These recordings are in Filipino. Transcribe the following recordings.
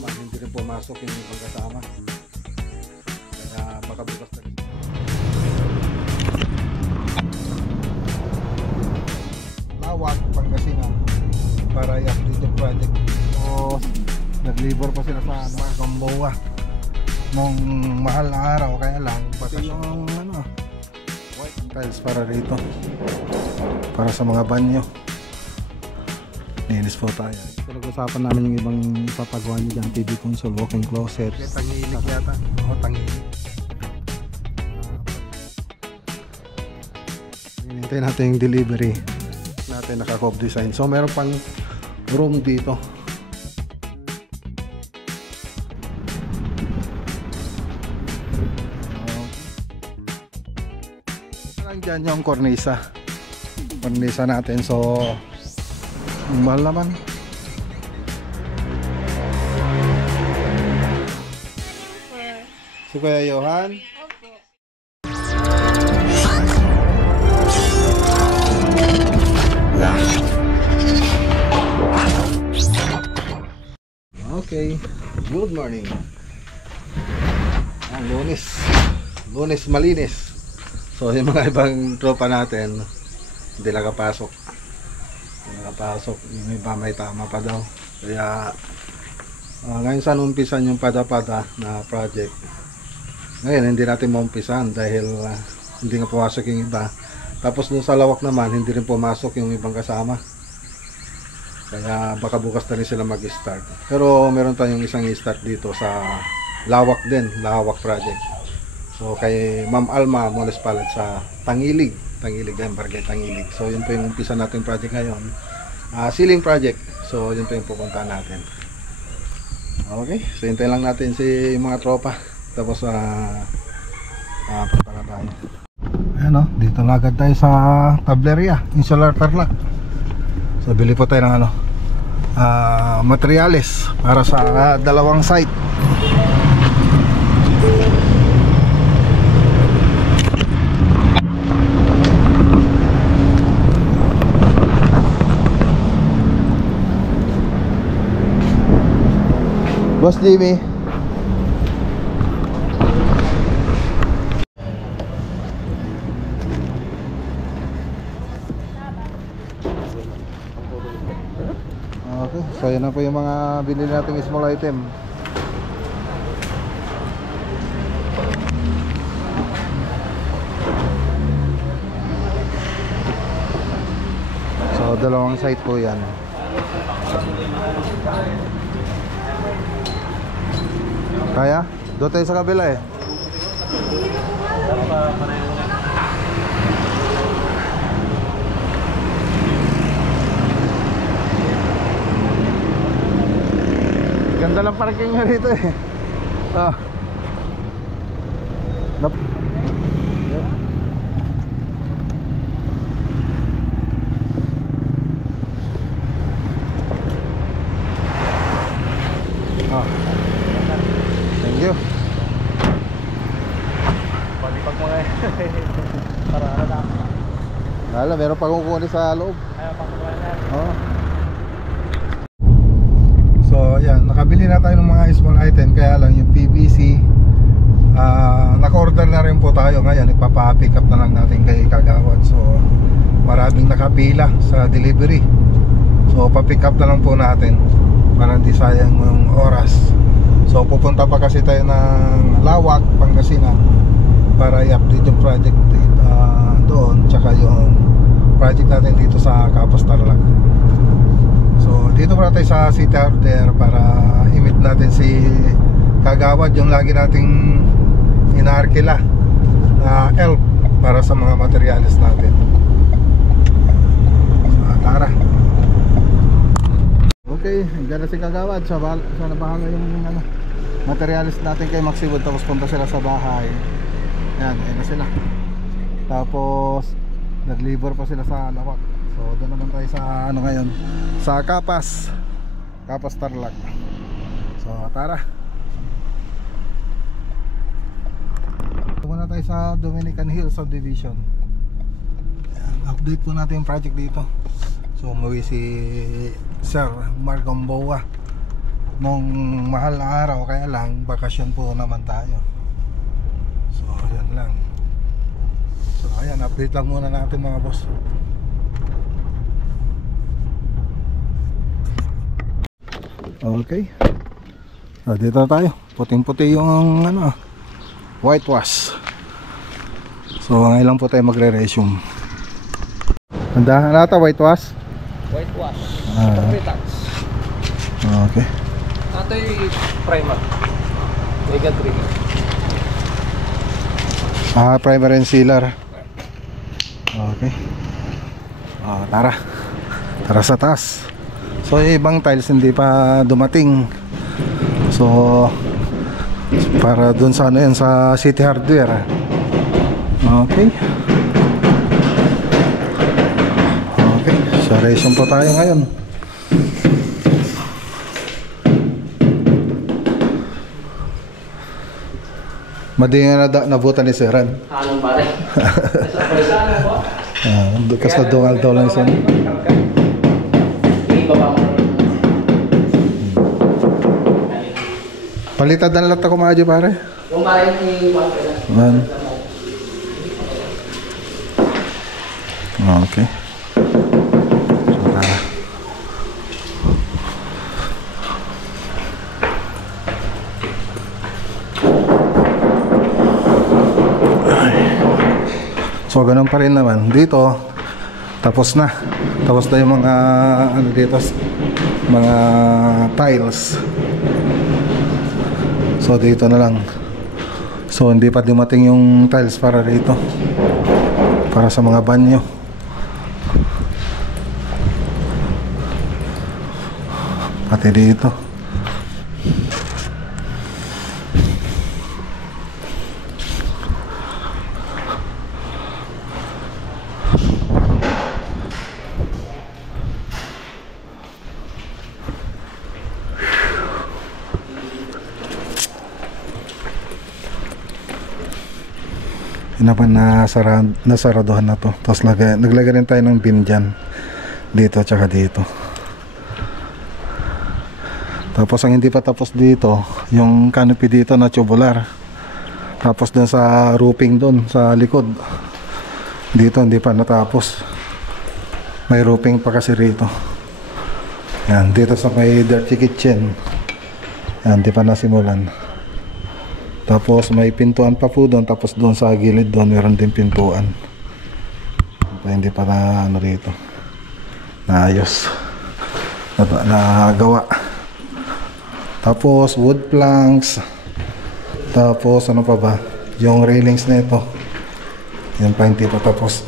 naman hindi rin pumasok yung ibang kasama. Kaya baka bukas na rin. Lawak, Pangasinan para i-update yung project. So nag-labor pa sila sa Gamboa nung mahal na araw, kaya lang pati yung white tiles para rito para sa mga banyo. Linis po tayo. Pinag-usapan namin yung ibang ipapagawa nyo dyan, TV console, walk-in closet. Tangilig yata. O, tangilig. Hinintay natin yung delivery natin, naka-cop design. So meron pang room dito. Dyan yung cornisa natin. So mahal naman. Si Kuya Johan. Okay, good morning. Lunes malinis. So yung mga ibang tropa natin hindi nakapasok. Yung iba may tama pa daw. Kaya ngayon saan umpisan yung pada-pada na project. Ngayon hindi natin maumpisan dahil hindi nga pumasok yung iba. Tapos dun sa lawak naman hindi rin pumasok yung ibang kasama. Kaya baka bukas na rin sila mag-start. Pero meron tayong isang i-start dito sa lawak din, lawak project. So kay Ma'am Alma Moles Palad sa Tangilig yan, Barangay Tangilig. So yun po yung umpisa natin project ngayon. Ceiling project. So yun po yung pupuntahan natin. Okay, so hintayin lang natin si mga tropa. Tapos punta na tayo. Ayan o, dito na agad tayo sa tableria, insular tarlac. So bili po tayo ng materyales para sa dalawang site. Boss Jimmy. Okay, so yan na po yung mga binili nating small item. So dalawang site po yan. Kaya? Doon tayo sa kabila eh. Ganda lang parking nyo rito eh. Thank you. Palipag mo eh. Para na. Wala, meron pa kukunin sa loob. Ayaw pang kukunin. Oo. So ayan, nakabili na tayo ng mga small item. Kaya lang yung PVC naka-order na rin po tayo ngayon. Ipapa-pick up na lang natin kay Kagawad. So maraming nakapila sa delivery. So pa-pick up na lang po natin para hindi sayang yung oras. So pupunta pa kasi tayo ng Lawak, Pangasinan para i-update yung project doon, tsaka yung project natin dito sa Capas Tarlac. So dito muna tayo sa City Order para i-meet natin si Kagawad, yung lagi nating inaarkila na help para sa mga materyales natin. So tara. Okay, dyan na si Kagawad. So nabahan na yung materialis natin kay Maxiwood. Tapos punta sila sa bahay. Ayan, ayan na sila. Tapos nag-labor pa sila sa Lawak. So doon naman tayo sa ngayon, sa Capas Tarlac. So tara. Muna tayo sa Dominican Hills Subdivision. Ayan, update po natin yung project dito. So umuwi si Sir Mark Gamboa nung mahal na araw, kaya lang bakasyon po naman tayo. So yan lang. So ayan, update lang muna natin mga boss. Okay. So, dito tayo. Puting-puti yung ano, whitewash. So ngayon lang po tayo magre-resume. Handa na ata whitewash? Whitewash. Ah. Retouch. Okay. Ito yung primer. Mega 3. Primer and sealer. Okay. Tara. Tara sa taas. So yung ibang tiles hindi pa dumating. So para dun sa ano yan, sa City Hardware. Okay. Okay. Sa resume po tayo ngayon. Madinga na nabutan ni Seran. Anong pare? Nasa presana po? Dukas na dungal daw lang siya. Iba pa mo. Palitad na lang ako maaji pare. Yung pare ni Juan Pela. Man. Okay. So tara. So ganun pa rin naman dito. Tapos na yung mga ano dito, mga tiles. So dito na lang. So hindi pa dumating yung tiles para dito, para sa mga banyo. Pati dito. Inapan nasaraduhan na to. Tapos naglagay rin tayo ng bin dyan, dito tsaka dito. Tapos ang hindi pa tapos dito, yung canopy dito na tubular. Tapos dun sa roofing dun sa likod, dito hindi pa natapos. May roofing pa kasi rito. Yan, dito sa may dirty kitchen, yan, hindi pa nasimulan. Tapos may pintuan pa po doon. Tapos doon sa gilid doon meron din pintuan. Hindi pa na ano rito, naayos, nagawa. Tapos wood planks. Tapos ano pa ba, yung railings na ito, yan pa hindi pa tapos.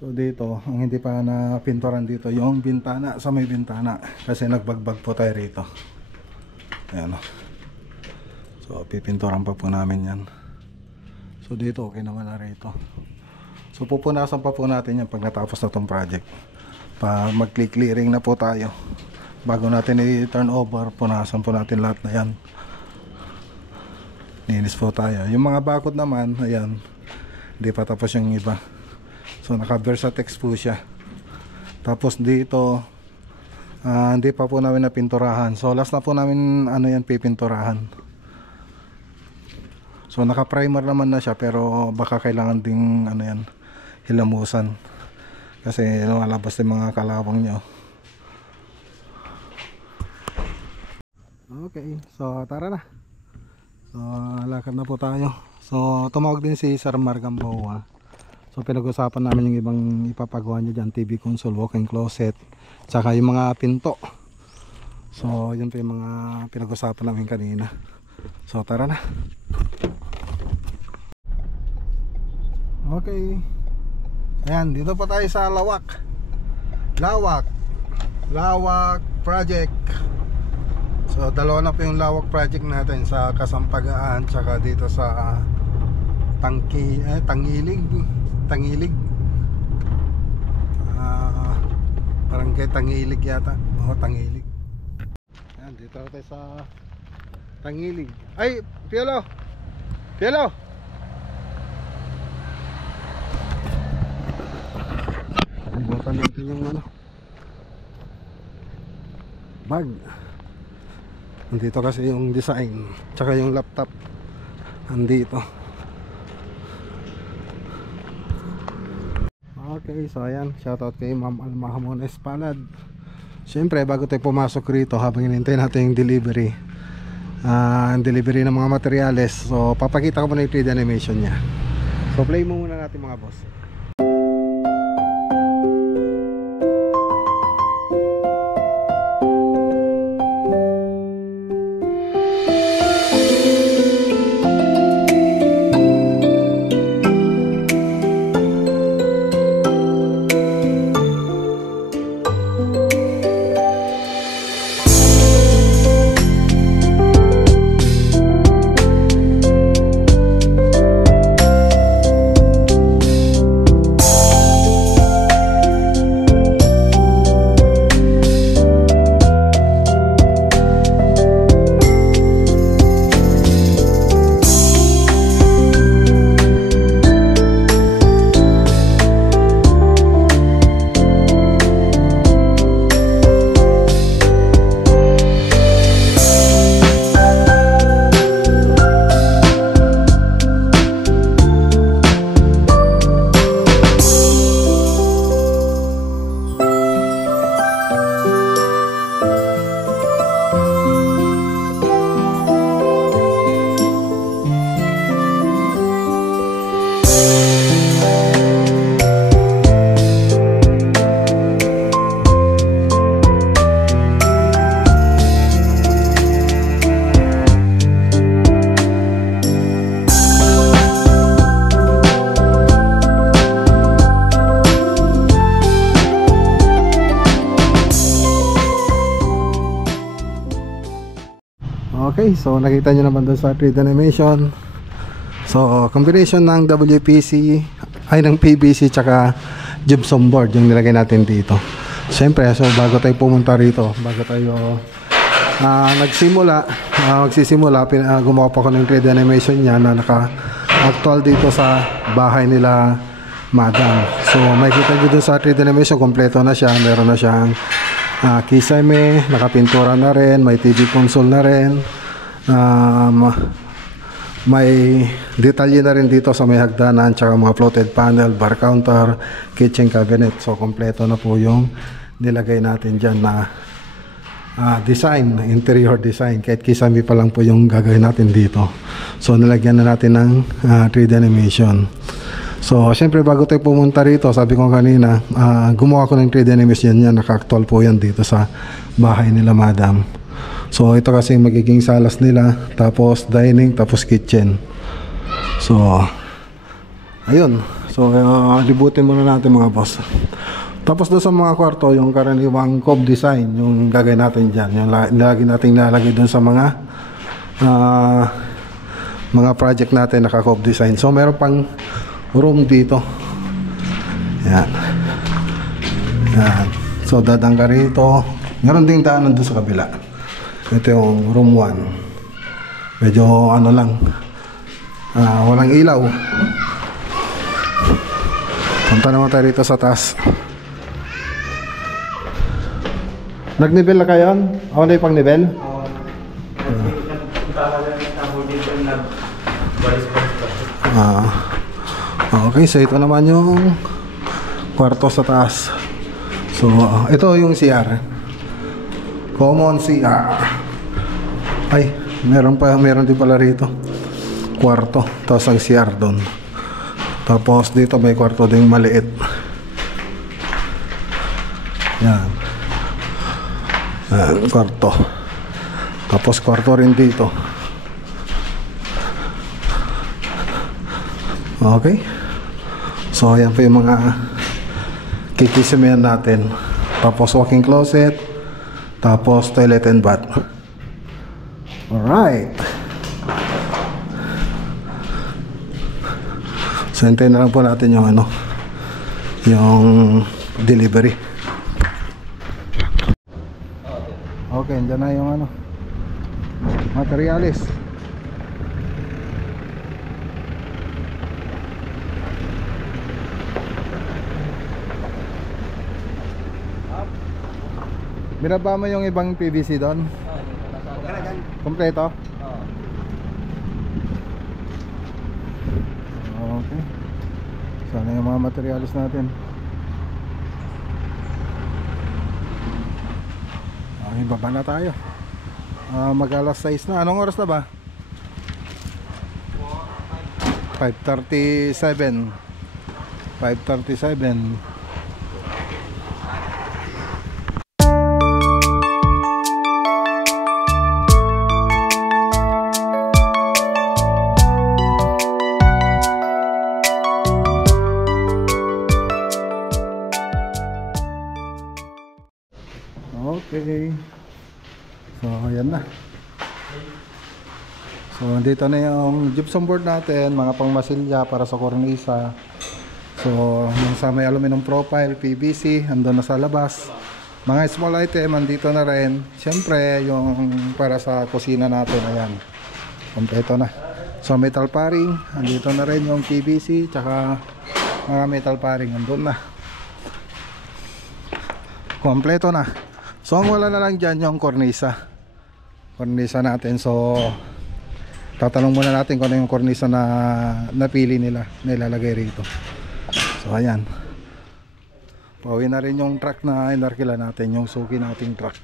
So dito, ang hindi pa na pinturan dito, yung bintana, sa may bintana. Kasi nagbagbag po tayo rito. Ayan o. So pipinturan pa po namin yan. So dito, okay naman na rito. So pupunasan pa po natin yan pag natapos na tong project. Pa mag-clearing na po tayo. Bago natin i-turn over, punasan po natin lahat na yan. Linis po tayo. Yung mga bakod naman, ayan, hindi pa tapos yung iba. So naka-Versatex po siya. Tapos dito hindi pa po namin napinturahan. So last na po namin ano yan, pipinturahan. So naka-primer naman na siya, pero baka kailangan ding ano yan, hilamusan. Kasi lumalabas yung mga kalawang nyo. Okay, so tara na. So lakad na po tayo. So tumawag din si Sir Margamboa. So pinag-usapan namin yung ibang ipapagawa niya dyan, TV console, walk-in closet, tsaka yung mga pinto. So yun po yung mga pinag-usapan namin kanina. So tara na. Okay. Ayan, dito pa tayo sa Lawak project. So dalawa na po yung Lawak project natin, sa Kasampagaan tsaka dito sa Tangilig. Parang kay Tangilig yata. Oo, Tangilig. Ayan, dito tayo sa Tangilig. Ay, Piolo! Piolo! Bukan natin yung ano, bag. Nandito kasi yung design, tsaka yung laptop nandito. Okay, so ayan, shoutout kay Ma'am Alma Hamon Espalad. Siyempre, bago tayo pumasok rito, habang hinintay natin yung delivery, ng mga materyales, so papakita ko muna yung 3D animation niya. So play mo muna natin mga boss. Okay, so nakita nyo naman doon sa 3D animation. So combination ng WPC ay ng PVC tsaka gypsum board yung nilagay natin dito. Siyempre, so bago tayo pumunta rito, bago tayo magsisimula, gumawa pa ko ng 3D animation niya na naka-actual dito sa bahay nila Madam. So makikita nyo doon sa 3D animation, kompleto na siya. Meron na siyang kisame, nakapintura na rin, may TV console na rin. May detalye na rin dito sa may hagdanan, tsaka mga floated panel, bar counter, kitchen cabinet. So kompleto na po yung nilagay natin dyan na design, interior design. Kahit kisame pa lang po yung gagawin natin dito. So nilagyan na natin ng 3D animation. So syempre, bago tayo pumunta rito, sabi ko kanina, gumawa ko ng 3D animation yan. Naka-actual po yan dito sa bahay nila Madam. So ito kasi magiging salas nila, tapos dining, tapos kitchen. So ayun. So libutin muna natin mga boss. Tapos doon sa mga kwarto, yung karaniwang cove design yung gagawin natin dyan. Yung lagi natin nilalagay doon sa mga project natin, naka cove design. So meron pang room dito. Yan. Yan. So dadang ka rito. Meron ding daanan doon sa kabila. Ito yung room 1. Medyo ano lang, walang ilaw. Punta naman tayo rito sa taas. Nag-nivel na kayo? Ako na yung pang-nivel? Okay, so ito naman yung kwarto sa taas. So ito yung CR, common CR. Ay, meron din pala rito kwarto, tapos ang CR doon. Tapos dito may kwarto ding maliit. Yan. Kwarto. Tapos kwarto rin dito. Okay. So ayan po yung mga kikisimihan natin. Tapos walk-in closet. Tapos toilet and bath. Alright. So hintayin na lang po natin yung yung delivery. Okay, andyan na yung Materialis. Binaba mo yung ibang PVC doon? Kompleto? Okay. Sana yung mga materialis natin. Okay, baba na tayo. Mag alas 6 na. Anong oras na ba? 5:37. 5:37. Okay. So, ayan na. So, dito na yung gypsum board natin, mga pangmasilya para sa kornisa. So, yung sa may aluminum profile, PVC, andun na sa labas. Mga small item, andito na rin. Siyempre, yung para sa kusina natin, ayan. Kompleto na. So, metal paring, andito na rin yung PVC, tsaka mga metal paring, andun na. Kompleto na. So ang wala na lang dyan yung kornisa. Kornisa natin. So tatanong muna natin kung ano yung kornisa na napili nila, nilalagay rito. So ayan. Pauwi na rin yung truck na inarkila natin, yung suki nating truck.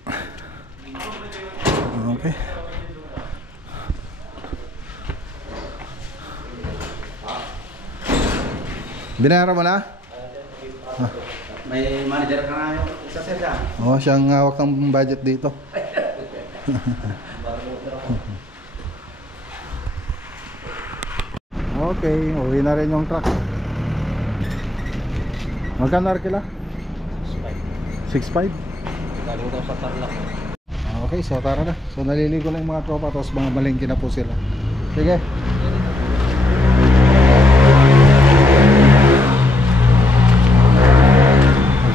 Okay. Binayaran mo na? May manager ka na yung isa siya. Oo, siyang hawak ng budget dito. Okay, uwi na rin yung truck. Magkano arkila? 6.5. Galing daw sa Tarlac. Okay, so tara na. So naliligo na yung mga tropa, tapos mga malengke na po sila. Sige.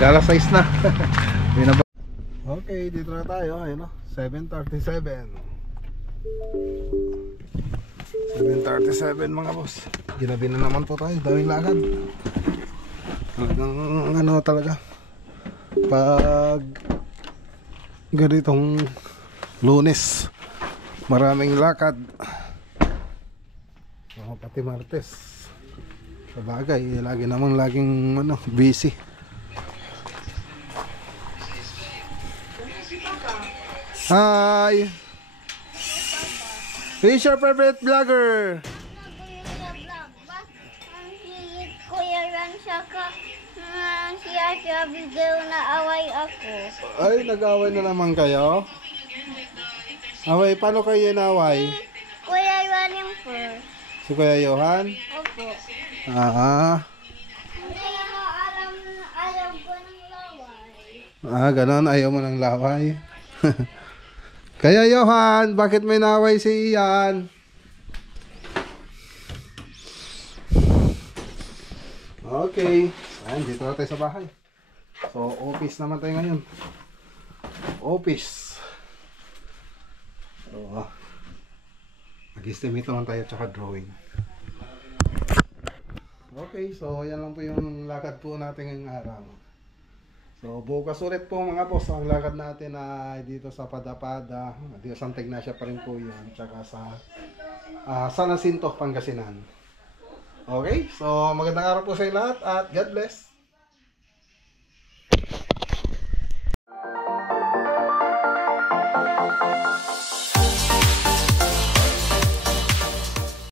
Alas 6 na. Okay, dito na tayo. Ayun, 7:37. 7:37 mga boss. Ginabi na naman po tayo. Daming lakad. Talagang ano talaga, pag ganitong Lunes, maraming lakad. Pati Martes. Sabagay, lagi namang laging busy. Hi! Who's your favorite vlogger? Kuya Ran saka si Ate video na away ako. Ay, nag-away na naman kayo? Away, paano kayo inaway? Kuya Ran yung first. Si Kuya Johan? Opo. Hindi ko alam ko ng laway. Ganon, ayaw mo ng laway. Kaya Johan, bakit may naway si Ian? Okay. Ayan, dito na tayo sa bahay. So, office naman tayo ngayon. Office. So, mag-estimate naman tayo tsaka drawing. Okay, so yan lang po yung lakad po natin ngayong araw. So bukas ulit po mga boss, ang lakad natin ay dito sa Padapada, dito sa Santa Ignacia pa rin po yun, tsaka sa San Jacinto, Pangasinan. Okay, so magandang araw po sa lahat at God bless.